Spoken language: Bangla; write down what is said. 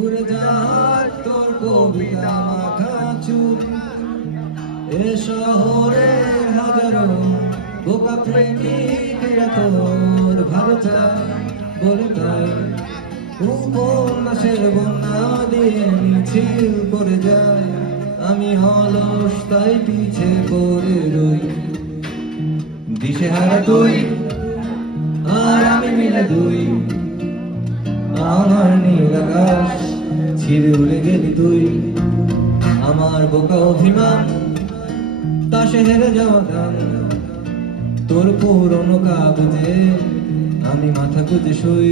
উড়ে যাক তোর কবিতা মাখা চুল, এ শহরে হাজারো বোকা প্রেমিকরা তোর ভালো চায় বলে তাই উপন্যাসের বন্যা দিয়ে মিছিল করে যায়। আমি অলস তাই পিছে পড়ে রই, দিশেহারা তুই আর আমি মিলে দুই। আমার নীল আকাশ ছিঁড়ে উড়ে গেলি তুই, আমার বোকা অভিমান তাসে হেরে যাওয়া গান। তোর পুরনো কাগজে আমি মাথা গুঁজে শুই।